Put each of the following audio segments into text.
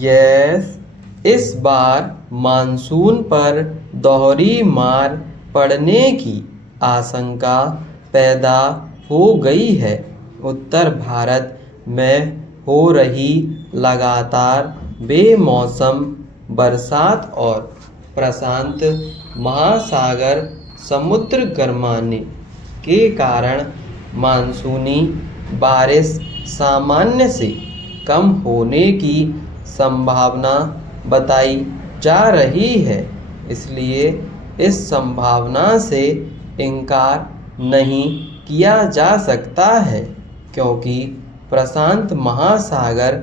Yes, इस बार monsoon पर दोहरी मार पड़ने की आशंका पैदा हो गई है। उत्तर भारत में हो रही लगातार बेमौसम बरसात और प्रशांत महासागर समुद्र गर्माने के कारण मानसूनी बारिश सामान्य से कम होने की संभावना बताई जा रही है। इसलिए इस संभावना से इनकार नहीं किया जा सकता है, क्योंकि प्रशांत महासागर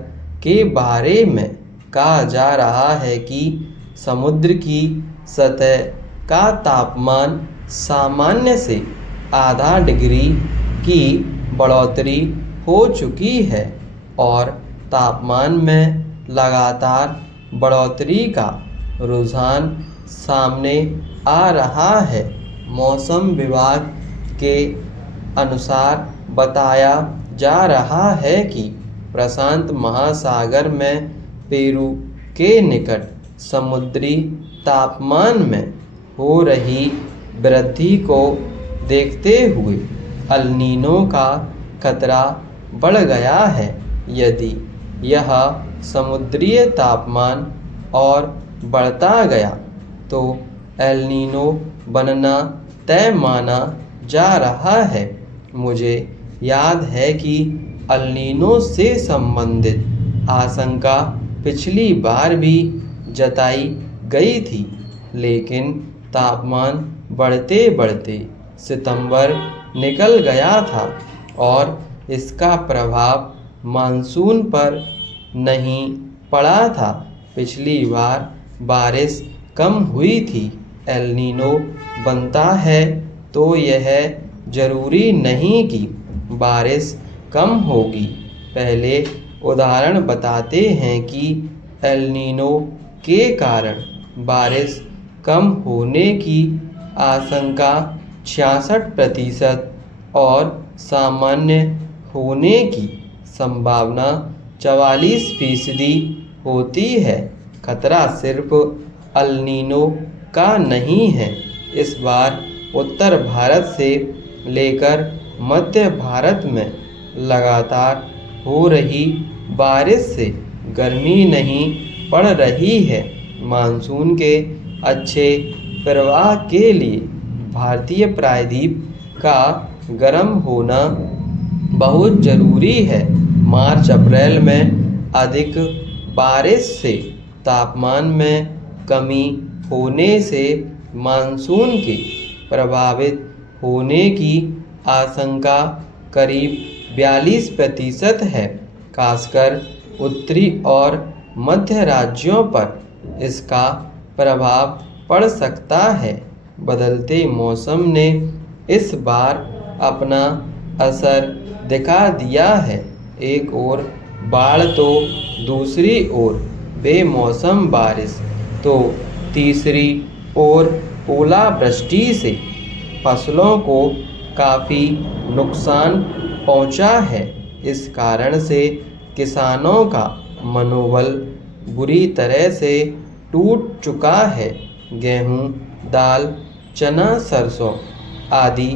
के बारे में कहा जा रहा है कि समुद्र की सतह का तापमान सामान्य से आधा डिग्री की बढ़ोतरी हो चुकी है और तापमान में लगातार बढ़ोतरी का रुझान सामने आ रहा है। मौसम विभाग के अनुसार बताया जा रहा है कि प्रशांत महासागर में पेरू के निकट समुद्री तापमान में हो रही वृद्धि को देखते हुए एल नीनो का खतरा बढ़ गया है। यदि यह समुद्री तापमान और बढ़ता गया तो एल नीनो बनना तय माना जा रहा है। मुझे याद है कि एल नीनो से संबंधित आशंका पिछली बार भी जताई गई थी, लेकिन तापमान बढ़ते बढ़ते सितंबर निकल गया था और इसका प्रभाव मानसून पर नहीं पड़ा था। पिछली बार बारिश कम हुई थी। एल नीनो बनता है तो यह जरूरी नहीं कि बारिश कम होगी। पहले उदाहरण बताते हैं कि एल नीनो के कारण बारिश कम होने की आशंका 66% और सामान्य होने की संभावना 44% होती है। खतरा सिर्फ एल नीनो का नहीं है। इस बार उत्तर भारत से लेकर मध्य भारत में लगातार हो रही बारिश से गर्मी नहीं पड़ रही है। मानसून के अच्छे प्रवाह के लिए भारतीय प्रायद्वीप का गर्म होना बहुत ज़रूरी है। मार्च अप्रैल में अधिक बारिश से तापमान में कमी होने से मानसून के प्रभावित होने की आशंका करीब 42% है। खासकर उत्तरी और मध्य राज्यों पर इसका प्रभाव पड़ सकता है। बदलते मौसम ने इस बार अपना असर दिखा दिया है। एक ओर बाढ़ तो दूसरी ओर बेमौसम बारिश तो तीसरी ओर ओलावृष्टि से फसलों को काफ़ी नुकसान पहुंचा है। इस कारण से किसानों का मनोबल बुरी तरह से टूट चुका है। गेहूं, दाल, चना, सरसों आदि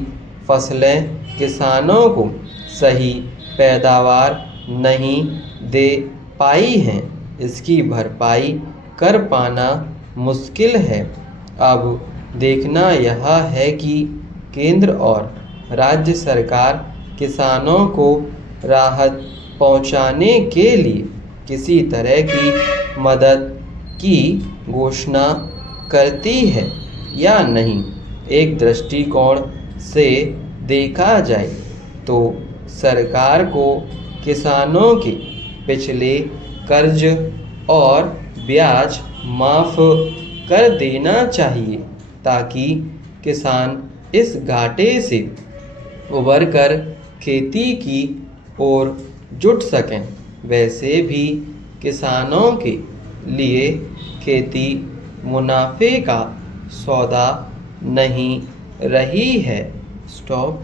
फसलें किसानों को सही पैदावार नहीं दे पाई हैं। इसकी भरपाई कर पाना मुश्किल है। अब देखना यह है कि केंद्र और राज्य सरकार किसानों को राहत पहुंचाने के लिए किसी तरह की मदद की घोषणा करती है या नहीं। एक दृष्टिकोण से देखा जाए तो सरकार को किसानों के पिछले कर्ज और ब्याज माफ़ कर देना चाहिए, ताकि किसान इस घाटे से उबरकर खेती की ओर जुट सकें। वैसे भी किसानों के लिए खेती मुनाफे का सौदा नहीं रही है। स्टॉप।